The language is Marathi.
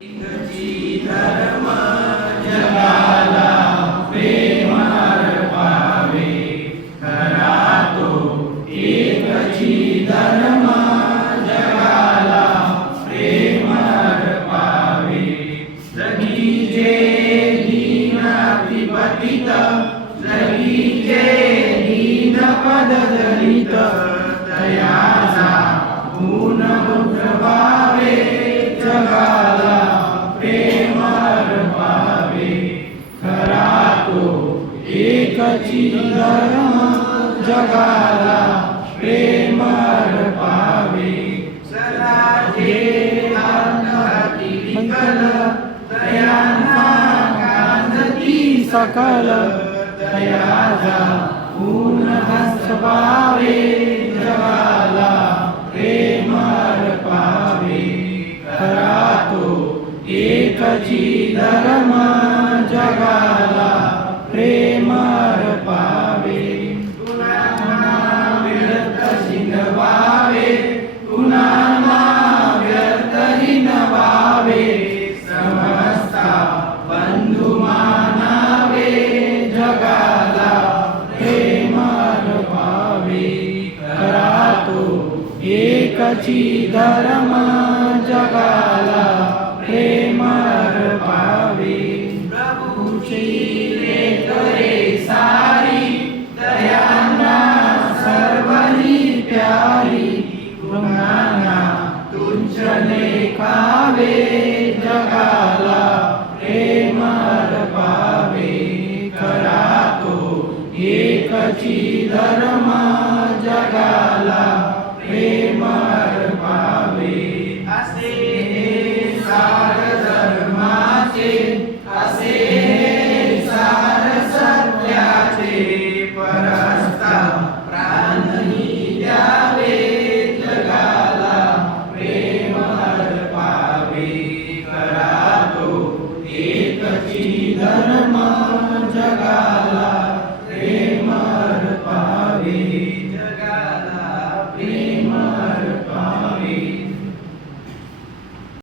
एकची धर्म जगाला प्रेम अर्पावे, खरा तो एकची धर्म जगाला प्रेम अर्पावे. जगीचे दीन पतित, जगीचे दीन पददलित, तयाचा गुण उठवावे, जगाला प्रेम अर्पावे. खरा तो एकची धर्म जगाला प्रेम अर्पावे. सदाचे अंतराती विकल, दयांना गांजती सकल, दयाचा गुण हसवावे, जगाला प्रेम अर्पावे. खरा तो एकची धर्म जगाला प्रेम अर्पावे. कुणाला व्यर्थ शिंगवावे, कुणाला व्यर्थ हिनवावे, समस्ता बंधू मानावे, जगाला प्रेम अर्पावे. खरा तो एकची धर्म जगाला प्रेम अर्पावे. प्रभूची लेक रे सारी, दयांना सर्वही प्यारी, गुणांना तुच्छ लेखावे, जगाला प्रेम अर्पावे. खरा तो एकची धर्म जगाला प्रेम अर्पावे. असे हे सार धर्माचे, असे हे सार सत्याचे, परस्ता प्राणही द्यावे, जगाला प्रेम अर्पावे. खरा तो एकची धर्म जगाला प्रेम अर्पावे.